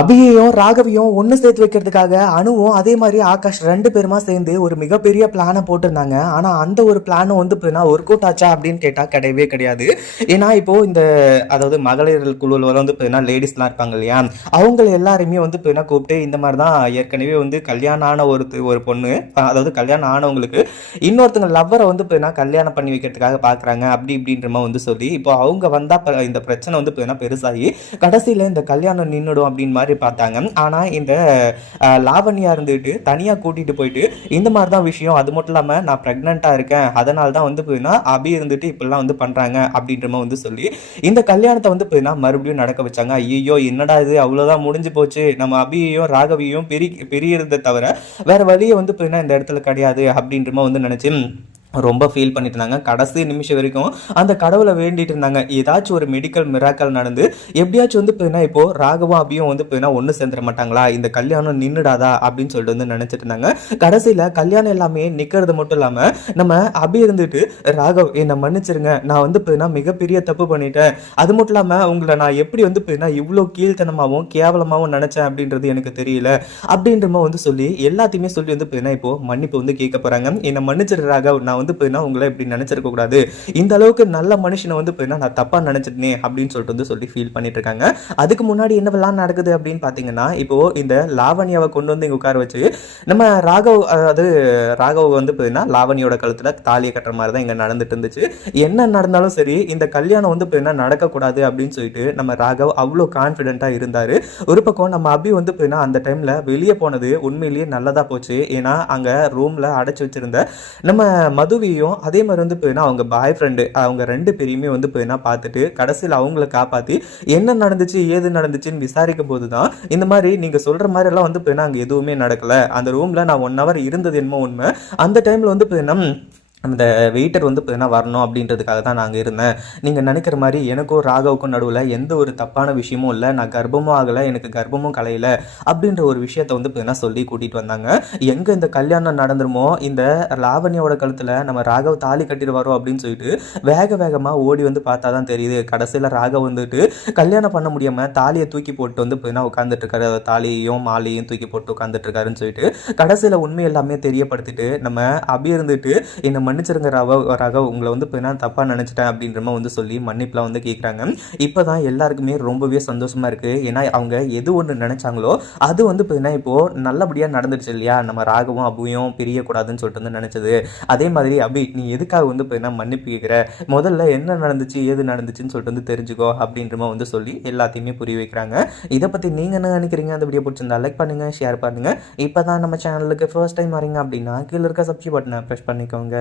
அபியையும் ராகவியும் ஒன்று சேர்த்து வைக்கிறதுக்காக அணுவும் அதே மாதிரி ஆகாஷ் ரெண்டு பேருமா சேர்ந்து ஒரு மிகப்பெரிய பிளானை போட்டிருந்தாங்க. ஆனால் அந்த ஒரு பிளானும் வந்து இப்போனா ஒர்க் அவுட் ஆச்சா அப்படின்னு கேட்டால் கிடையவே கிடையாது. ஏன்னா இப்போ இந்த அதாவது மகளிர் குழுவில் வந்து பார்த்தீங்கன்னா லேடிஸ்லாம் இருப்பாங்க இல்லையா? அவங்க எல்லாருமே வந்து இப்போனா கூப்பிட்டு இந்த மாதிரி தான் ஏற்கனவே வந்து கல்யாணம் ஆன ஒரு ஒரு பொண்ணு அதாவது கல்யாணம் ஆனவங்களுக்கு இன்னொருத்தங்க லவ்வரை வந்து இப்போனா கல்யாணம் பண்ணி வைக்கிறதுக்காக பார்க்குறாங்க அப்படி இப்படின்ற மாதிரி வந்து சொல்லி இப்போ அவங்க வந்தால் இந்த பிரச்சனை வந்து இப்போனா பெருசாகி கடைசியில் இந்த கல்யாணம் நின்றுடும் அப்படின்னு மாதிரி பார்த்தாங்க. ஆனால் இந்த லாவண்யா இருந்துட்டு தனியாக கூட்டிகிட்டு போயிட்டு இந்த மாதிரி தான் விஷயம். அது மட்டும் இல்லாமல் நான் ப்ரெக்னெண்ட்டாக இருக்கேன். அதனால தான் வந்து பார்த்தீங்கன்னா அபி இருந்துட்டு இப்படிலாம் வந்து பண்ணுறாங்க அப்படின்ற மாதிரி வந்து சொல்லி இந்த கல்யாணத்தை வந்து பார்த்தீங்கன்னா மறுபடியும் நடக்க வச்சாங்க. ஐயோ என்னடா இது? அவ்வளோதான் முடிஞ்சு போச்சு. நம்ம அபியையும் ராகவியும் பிரி பிரியறதை தவிர வேறு வழியை வந்து பார்த்தீங்கன்னா இந்த இடத்துல கிடையாது அப்படின்ற மாதிரி வந்து நினச்சி ரொம்ப ஃபீல் பண்ணிட்டு இருந்தாங்க. கடைசி நிமிஷம் வரைக்கும் அந்த கடவுளை வேண்டிட்டு இருந்தாங்க. ஏதாச்சும் ஒரு மெடிக்கல் மிராக்கல் நடந்து எப்படியாச்சும் வந்து பார்த்தீங்கன்னா இப்போ ராகவும் அபியும் வந்து பார்த்தீங்கன்னா ஒன்று சேர்ந்துட மாட்டாங்களா? இந்த கல்யாணம் நின்றுடாதா அப்படின்னு சொல்லிட்டு வந்து நினச்சிட்டு இருந்தாங்க. கடைசியில் கல்யாணம் எல்லாமே நிற்கிறது மட்டும் இல்லாமல் நம்ம அபி இருந்துட்டு ராகவ் என்னை மன்னிச்சிருங்க. நான் வந்து பார்த்தீங்கன்னா மிகப்பெரிய தப்பு பண்ணிட்டேன். அது மட்டும் இல்லாமல் உங்களை நான் எப்படி வந்து பார்த்தீங்கன்னா இவ்வளோ கீழ்த்தனமாகவும் கேவலமாகவும் நினச்சேன் அப்படின்றது எனக்கு தெரியல. அப்படின்ற மாதிரி வந்து சொல்லி எல்லாத்தையுமே சொல்லி வந்து பார்த்தீங்கன்னா இப்போ மன்னிப்பு வந்து கேட்க போகிறாங்க என்னை மன்னிச்சிரு ராகவ். நான் வந்து பார்த்தீங்கன்னா உங்களை இப்படி நினச்சிருக்க கூடாது. இந்த அளவுக்கு நல்ல மனுஷனை வந்து பார்த்தீங்கன்னா நான் தப்பாக நினச்சிட்டேனே அப்படின்னு சொல்லிட்டு வந்து சொல்லி ஃபீல் பண்ணிட்டு இருக்காங்க அதுக்கு முன்னாடி என்னவெல்லாம் நடக்குது அப்படின்னு பார்த்தீங்கன்னா இப்போ இந்த லாவண்யாவை கொண்டு வந்து இங்கே உட்கார வச்சு நம்ம ராகவ் அதாவது ராகவ் வந்து பார்த்தீங்கன்னா லாவணியோட கழுத்தில் தாலியை கட்டுற மாதிரி தான் இங்கே நடந்துட்டு இருந்துச்சு. என்ன நடந்தாலும் சரி இந்த கல்யாணம் வந்து பார்த்தீங்கன்னா நடக்கக்கூடாது அப்படின்னு சொல்லிட்டு நம்ம ராகவ் அவ்வளோ கான்ஃபிடென்ட்டாக இருந்தார். ஒரு பக்கம் நம்ம அபி வந்து பார்த்தீங்கன்னா அந்த டைமில் வெளியே போனது உண்மையிலேயே நல்லதாக போச்சு. ஏன்னா அங்கே ரூமில் அடைச்சி வச்சிருந்த நம்ம மதுவியும் அதே மாதிரி வந்து போயின்னா அவங்க பாய் ஃப்ரெண்டு அவங்க ரெண்டு பேரையுமே வந்து பார்த்தீங்கன்னா பார்த்துட்டு கடைசியில் அவங்கள காப்பாற்றி என்ன நடந்துச்சு ஏது நடந்துச்சுன்னு விசாரிக்கும் போது தான் இந்த மாதிரி நீங்கள் சொல்கிற மாதிரிலாம் வந்து பார்த்தீங்கன்னா அங்கே எதுவுமே நடக்கலை. அந்த ரூமில் நான் ஒன் ஹவர் இருந்தது என்னமோ உண்மை. அந்த டைமில் வந்து பார்த்தீங்கன்னா அந்த வெயிட்டர் வந்து பார்த்தீங்கன்னா வரணும் அப்படின்றதுக்காக தான் நாங்கள் இருந்தேன். நீங்கள் நினைக்கிற மாதிரி எனக்கும் ராகவுக்கும் நடுவில் எந்த ஒரு தப்பான விஷயமும் இல்லை. நான் கர்ப்பமும் ஆகலை எனக்கு கர்ப்பமும் கலையில அப்படின்ற ஒரு விஷயத்த வந்து பார்த்தீங்கன்னா சொல்லி கூட்டிகிட்டு வந்தாங்க. எங்கே இந்த கல்யாணம் நடந்துருமோ இந்த லாவண்யோட கழுத்தில் நம்ம ராகவ் தாலி கட்டிடுவாரோ அப்படின்னு சொல்லிட்டு வேக வேகமாக ஓடி வந்து பார்த்தா தான் தெரியுது. கடைசியில் ராகவ் வந்துட்டு கல்யாணம் பண்ண முடியாமல் தாலியை தூக்கி போட்டு வந்து பார்த்தீங்கன்னா உட்காந்துட்டு தாலியையும் மாலையும் தூக்கி போட்டு உட்காந்துட்டு இருக்காருன்னு சொல்லிட்டு கடைசியில் உண்மை எல்லாமே தெரியப்படுத்திட்டு நம்ம அபி இருந்துட்டு இந்த மன்னிச்சிருங்க ராவ ராகவ் உங்களை வந்து பார்த்தீங்கன்னா தப்பாக நினச்சிட்டேன் அப்படின்ற மாதிரி வந்து சொல்லி மன்னிப்புலாம் வந்து கேட்குறாங்க இப்போ தான் எல்லாருக்குமே ரொம்பவே சந்தோஷமாக இருக்குது ஏன்னா அவங்க எது ஒன்று நினச்சாங்களோ அது வந்து பார்த்தீங்கன்னா இப்போது நல்லபடியாக நடந்துடுச்சு இல்லையா? நம்ம ராகவும் அபுவையும் பிரியக்கூடாதுன்னு சொல்லிட்டு வந்து நினச்சது. அதே மாதிரி அபி நீ எதுக்காக வந்து பார்த்தீங்கன்னா மன்னிப்பு கேட்குற முதல்ல என்ன நடந்துச்சு ஏது நடந்துச்சுன்னு சொல்லிட்டு வந்து தெரிஞ்சுக்கோ அப்படின்ற மாதிரி வந்து சொல்லி எல்லாத்தையுமே புரிய வைக்கிறாங்க. இதை பற்றி நீங்கள் என்ன நினைக்கிறீங்க? அந்த வீடியோ பிடிச்சிருந்தா லைக் பண்ணுங்கள் ஷேர் பண்ணுங்கள் இப்போ தான் நம்ம சேனலுக்கு ஃபர்ஸ்ட் டைம் வரீங்க அப்படின்னா கீழே இருக்க சப்ஸ்கிரைப் பட்டனை ப்ரெஸ் பண்ணிக்கோங்க.